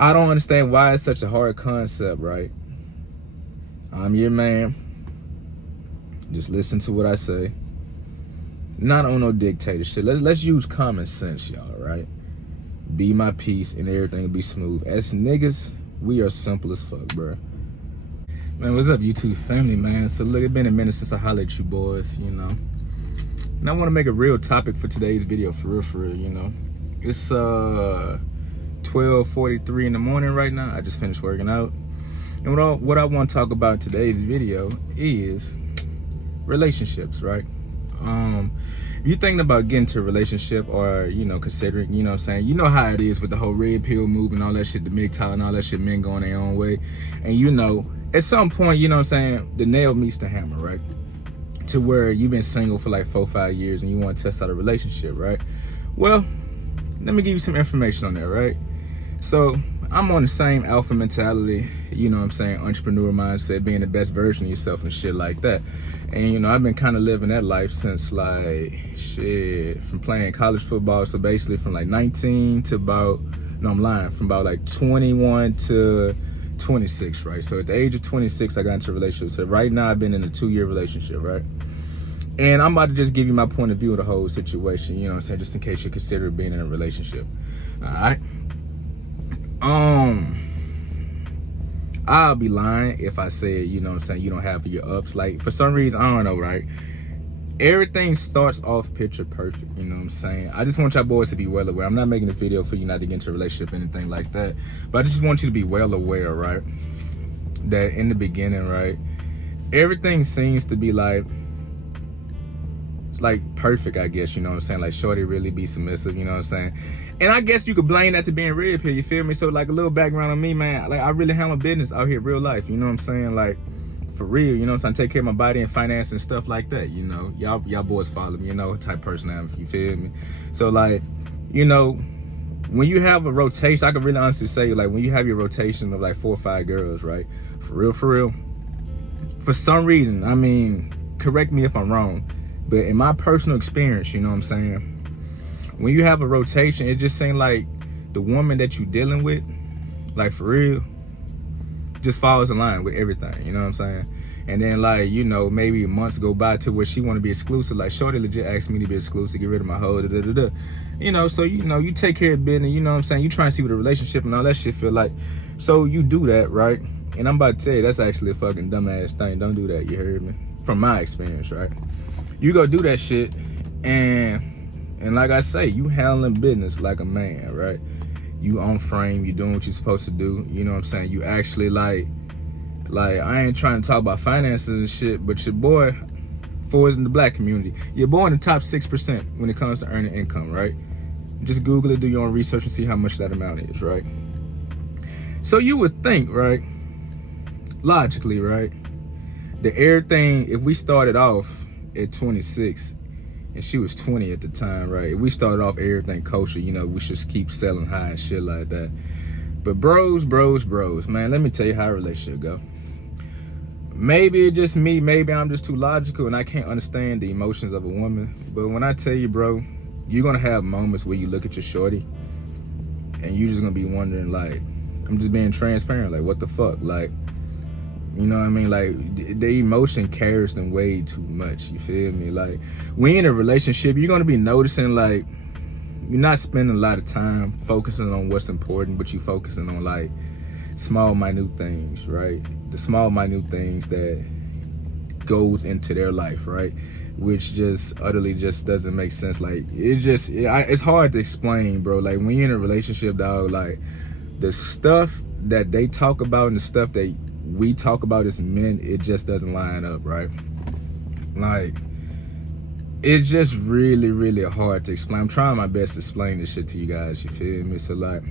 I don't understand why it's such a hard concept, right? I'm your man. Just listen to what I say. Not on no dictatorship. Let's use common sense, y'all, right? Be my peace and everything will be smooth. As niggas, we are simple as fuck, bro. Man, what's up, YouTube family, man? So look, it's been a minute since I hollered at you boys, you know. And I want to make a real topic for today's video, for real, you know. It's 12:43 in the morning right now. I just finished working out. And what I want to talk about in today's video is relationships, right? If you're thinking about getting into a relationship or, you know, considering, you know what I'm saying, you know how it is with the whole red pill movement, all that shit, the MGTOW and all that shit, men going their own way. And you know, at some point, you know what I'm saying, the nail meets the hammer, right? To where you've been single for like 4-5 years and you want to test out a relationship, right? Well, let me give you some information on that, right? So I'm on the same alpha mentality, you know what I'm saying, entrepreneur mindset, being the best version of yourself and shit like that. And you know, I've been kind of living that life since like shit, from playing college football. So basically from like 19 to about, no, I'm lying, from about like 21 to 26, right? So at the age of 26, I got into a relationship. So right now I've been in a 2-year relationship, right? And I'm about to just give you my point of view of the whole situation, you know what I'm saying, just in case you consider being in a relationship. All right. I'll be lying if I said, you know what I'm saying, you don't have your ups. Like, for some reason, I don't know, right? Everything starts off picture perfect, you know what I'm saying? I just want y'all boys to be well aware. I'm not making this video for you not to get into a relationship or anything like that, but I just want you to be well aware, right? That in the beginning, right, everything seems to be like perfect, I guess, you know what I'm saying? Like, shorty really be submissive, you know what I'm saying? And I guess you could blame that to being red pill, you feel me? So like a little background on me, man, like I really handle business out here, real life, you know what I'm saying? Like, for real, you know what I'm saying? Take care of my body and finance and stuff like that, you know? Y'all boys follow me, you know, type person I am, you feel me? So like, you know, when you have a rotation, I can really honestly say, like, when you have your rotation of like 4 or 5 girls, right? For real, for some reason, I mean, correct me if I'm wrong, but in my personal experience, you know what I'm saying, when you have a rotation, it just seems like the woman that you're dealing with, like for real, just falls in line with everything, you know what I'm saying? And then like, you know, maybe months go by to where she want to be exclusive. Like, shorty legit asked me to be exclusive, get rid of my hoe, you know, so, you know, you take care of business, you know what I'm saying? You try and see what a relationship and all that shit feel like. So you do that, right? And I'm about to tell you, that's actually a fucking dumbass thing. Don't do that, you heard me? From my experience, right? You go do that shit, and like I say, you handling business like a man, right? You on frame, you doing what you're supposed to do, you know what I'm saying? You actually like I ain't trying to talk about finances and shit, but your boy, for us in the black community, your boy in the top 6% when it comes to earning income, right? Just Google it, do your own research and see how much that amount is, right? So you would think, right, logically, right, that everything, if we started off at 26 and she was 20 at the time, right, if we started off everything kosher, you know, we should keep selling high and shit like that. But bros, man, let me tell you how a relationship go. Maybe it's just me, maybe I'm just too logical and I can't understand the emotions of a woman, but when I tell you, bro, you're gonna have moments where you look at your shorty and you're just gonna be wondering, like, I'm just being transparent, like, what the fuck, like, you know what I mean? Like, the emotion carries them way too much, you feel me? Like, when you're in a relationship, you're gonna be noticing, like, you're not spending a lot of time focusing on what's important, but you focusing on like small, minute things, right? The small, minute things that goes into their life, right? Which just utterly just doesn't make sense. Like, it's hard to explain, bro. Like, when you're in a relationship, dog, like, the stuff that they talk about and the stuff that we talk about as men, it just doesn't line up, right? Like, it's just really hard to explain. I'm trying my best to explain this shit to you guys, you feel me? So like,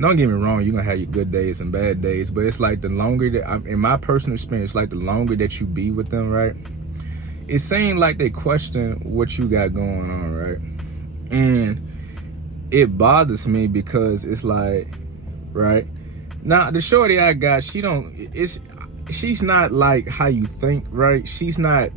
don't get me wrong, you're gonna have your good days and bad days, but it's like the longer that, in my personal experience, like the longer that you be with them, right, it seems like they question what you got going on, right? And it bothers me because it's like, right, now the shorty I got, she's not like how you think, right? She's not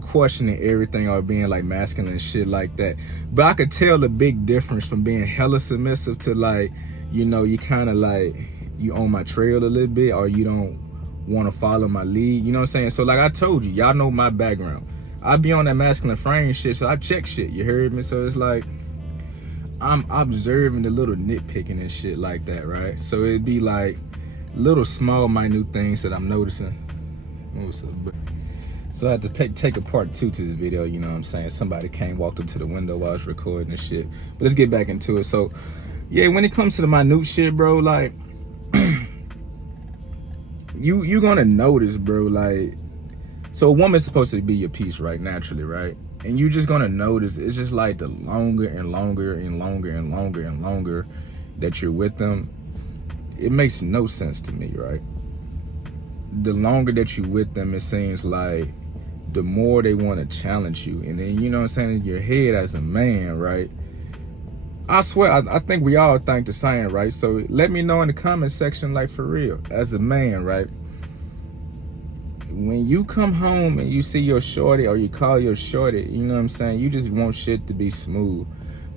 questioning everything or being like masculine and shit like that, but I could tell the big difference from being hella submissive to, like, you know, you kind of like, you on my trail a little bit, or you don't want to follow my lead, you know what I'm saying? So like I told you, y'all know my background. I be on that masculine frame shit, so I check shit, you heard me? So it's like, I'm observing the little nitpicking and shit like that, right? So it'd be like little small minute things that I'm noticing. What's up, bro? So I had to take a part 2 to this video, you know what I'm saying? Somebody walked up to the window while I was recording and shit. But let's get back into it. So yeah, when it comes to the minute shit, bro, like you gonna notice, bro, like, so a woman's supposed to be your piece, right? Naturally, right? And you just gonna notice it's just like the longer and longer and longer and longer and longer that you're with them, it makes no sense to me, right? The longer that you're with them, it seems like the more they want to challenge you. And then, you know what I'm saying, in your head as a man, right? I swear, I think we all think the same, right? So let me know in the comment section, like, for real, as a man, right? When you come home and you see your shorty, or you call your shorty, you know what I'm saying, you just want shit to be smooth.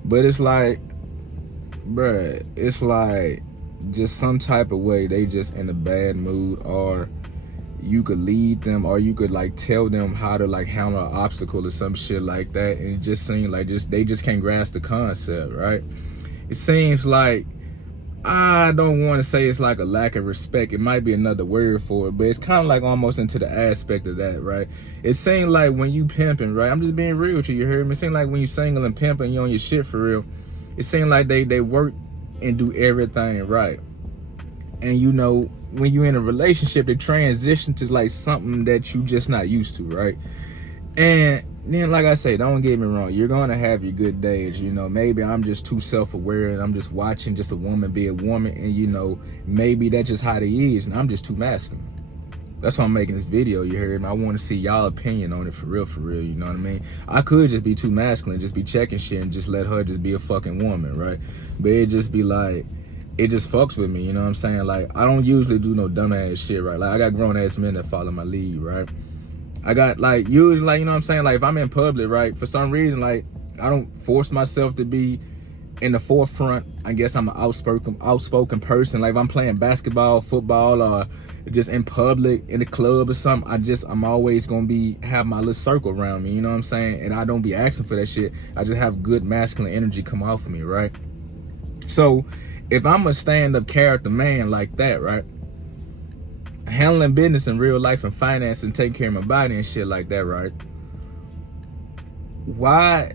But it's like, bruh, it's like just some type of way they just in a bad mood, or you could lead them, or you could like tell them how to like handle an obstacle or some shit like that, and it just seems like they just can't grasp the concept, right? It seems like, I don't want to say it's like a lack of respect, it might be another word for it, but it's kind of like almost into the aspect of that, right? It seems like when you pimping, right? I'm just being real with you, you heard me? It seems like when you single and pimping, you on your shit for real, it seems like they work and do everything right. And you know, when you're in a relationship, the transition to like something that you just not used to, right? And then, like I say, don't get me wrong, you're gonna have your good days, you know. Maybe I'm just too self-aware and I'm just watching just a woman be a woman, and you know, maybe that's just how they is, and I'm just too masculine. That's why I'm making this video, you heard me? I want to see y'all opinion on it for real, you know what I mean? I could just be too masculine, just be checking shit and just let her just be a fucking woman, right? But it just be like, it just fucks with me, you know what I'm saying? Like, I don't usually do no dumbass shit, right? Like, I got grown ass men that follow my lead, right? I got like, usually, like, you know what I'm saying? Like, if I'm in public, right, for some reason, like, I don't force myself to be in the forefront. I guess I'm an outspoken person. Like, if I'm playing basketball, football, or just in public, in the club or something, I'm always gonna have my little circle around me, you know what I'm saying? And I don't be asking for that shit. I just have good masculine energy come off me, right? So if I'm a stand-up character man like that, right, handling business in real life and finance and taking care of my body and shit like that, right, why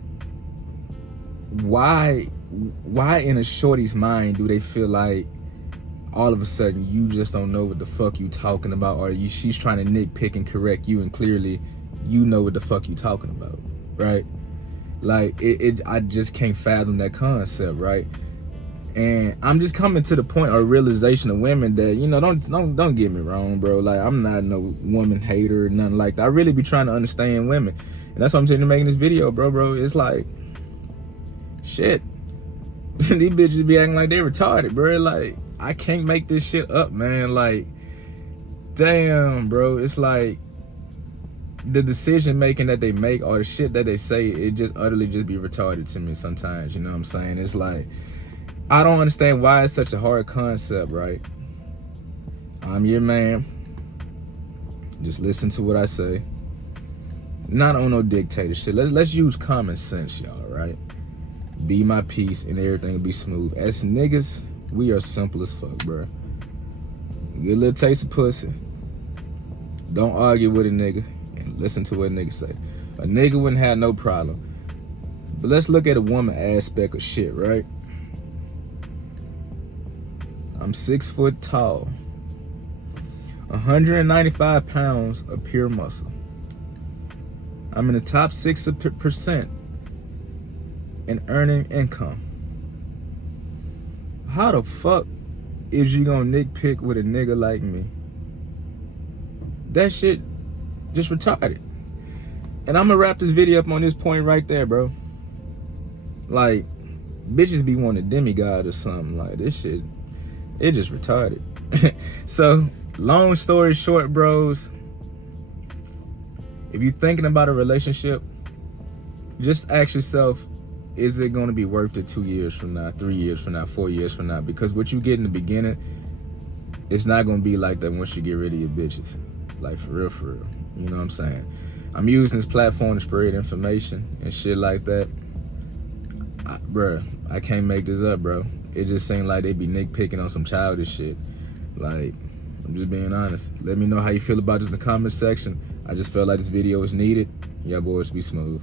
in a shorty's mind do they feel like all of a sudden you just don't know what the fuck you talking about, or she's trying to nitpick and correct you, and clearly you know what the fuck you talking about, right? Like, I just can't fathom that concept, right? And I'm just coming to the point or realization of women that, you know, don't get me wrong, bro. Like, I'm not no woman hater or nothing like that. I really be trying to understand women. And that's why I'm sitting here making this video, bro. It's like, shit. These bitches be acting like they retarded, bro. Like, I can't make this shit up, man. Like, damn, bro. It's like the decision making that they make or the shit that they say, it just utterly just be retarded to me sometimes. You know what I'm saying? It's like, I don't understand why it's such a hard concept, right? I'm your man. Just listen to what I say. Not on no dictatorship. Let's use common sense, y'all, right? Be my piece and everything will be smooth. As niggas, we are simple as fuck, bro. Get a little taste of pussy. Don't argue with a nigga and listen to what a nigga say. A nigga wouldn't have no problem. But let's look at a woman aspect of shit, right? I'm 6 foot tall, 195 pounds of pure muscle. I'm in the top 6% in earning income. How the fuck is you gonna nitpick with a nigga like me? That shit just retarded. And I'm gonna wrap this video up on this point right there, bro. Like, bitches be wanting a demigod or something. Like, this shit, it just retarded. So, long story short, bros, if you're thinking about a relationship, just ask yourself, is it going to be worth it 2 years from now, 3 years from now, 4 years from now? Because what you get in the beginning, it's not going to be like that once you get rid of your bitches. Like, for real, for real. You know what I'm saying? I'm using this platform to spread information and shit like that. Bruh, I can't make this up, bro. It just seemed like they be nitpicking on some childish shit. Like, I'm just being honest. Let me know how you feel about this in the comment section. I just felt like this video was needed. Y'all boys be smooth.